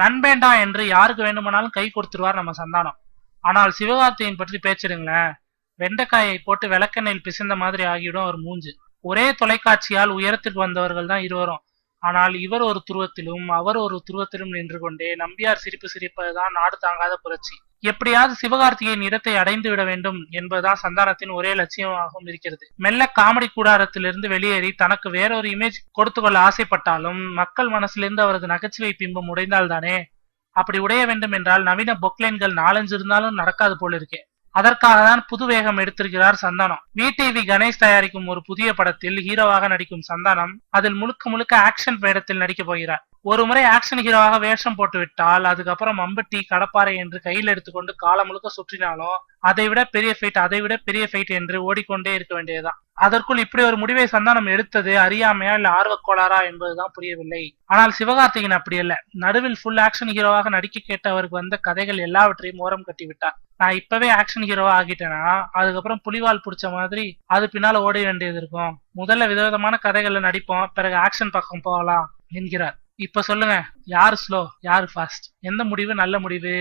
நண்பேண்டா என்று யாருக்கு வேண்டுமானாலும் கை கொடுத்துருவார் நம்ம சந்தானம். ஆனால் சிவகார்த்தியின் பற்றி பேச்சிடுங்களேன், வெண்டைக்காயை போட்டு விளக்கெண்ணெயில் பிசைந்த மாதிரி ஆகிவிடும் அவர் மூஞ்சு. ஒரே தொலைக்காட்சியால் உயரத்திற்கு வந்தவர்கள் தான் இருவரும். ஆனால் இவர் ஒரு துருவத்திலும் அவர் ஒரு துருவத்திலும் நின்று கொண்டே நம்பியார் சிரிப்பு சிரிப்பதுதான் நாடு தாங்காத புரட்சி. எப்படியாவது சிவகார்த்திகேயன் இடத்தை அடைந்து விட வேண்டும் என்பதுதான் சந்தானத்தின் ஒரே லட்சியமாகவும் இருக்கிறது. மெல்ல காமெடி கூடாரத்திலிருந்து வெளியேறி தனக்கு வேறொரு இமேஜ் கொடுத்து கொள்ள ஆசைப்பட்டாலும் மக்கள் மனசிலிருந்து அவரது நகைச்சுவை பிம்பம் உடைந்தால்தானே. அப்படி உடைய வேண்டும் என்றால் நவீன பொக்லைன்கள் 4-5 இருந்தாலும் நடக்காது போல இருக்கே. அதற்காக தான் புது வேகம் எடுத்திருக்கிறார் சந்தானம். விடிவி கணேஷ் தயாரிக்கும் ஒரு புதிய படத்தில் ஹீரோவாக நடிக்கும் சந்தானம் அதில் முழுக்க முழுக்க ஆக்ஷன் வேடத்தில் நடிக்கப் போகிறார். ஒரு முறை ஆக்ஷன் ஹீரோவாக வேஷம் போட்டு விட்டால் அதுக்கப்புறம் மம்பட்டி கடப்பாறை என்று கையில் எடுத்துக்கொண்டு காலம் முழுக்க சுற்றினாலும் அதை விட பெரிய ஃபைட் என்று ஓடிக்கொண்டே இருக்க வேண்டியதுதான். அதற்குள் இப்படி ஒரு முடிவை சந்தானம் எடுத்தது அறியாமையா இல்ல ஆர்வக்கோளாரா என்பதுதான் புரியவில்லை. ஆனால் சிவகார்த்திகேயன் அப்படி அல்ல. நடுவில் ஃபுல் ஆக்ஷன் ஹீரோவாக நடிக்க கேட்ட அவருக்கு வந்த கதைகள் எல்லாவற்றையும் ஓரம் கட்டி விட்டார். நான் இப்பவே ஆக்ஷன் ஹீரோவா ஆகிட்டேனா அதுக்கப்புறம் புலிவால் பிடிச்ச மாதிரி அது பின்னால ஓட வேண்டியது இருக்கும். முதல்ல விதவிதமான கதைகள்ல நடிப்போம், பிறகு ஆக்ஷன் பக்கம் போகலாம் என்கிறார். இப்ப சொல்லுங்க, யாரு ஸ்லோ யாரு ஃபாஸ்ட்? எந்த முடிவு நல்ல முடிவு?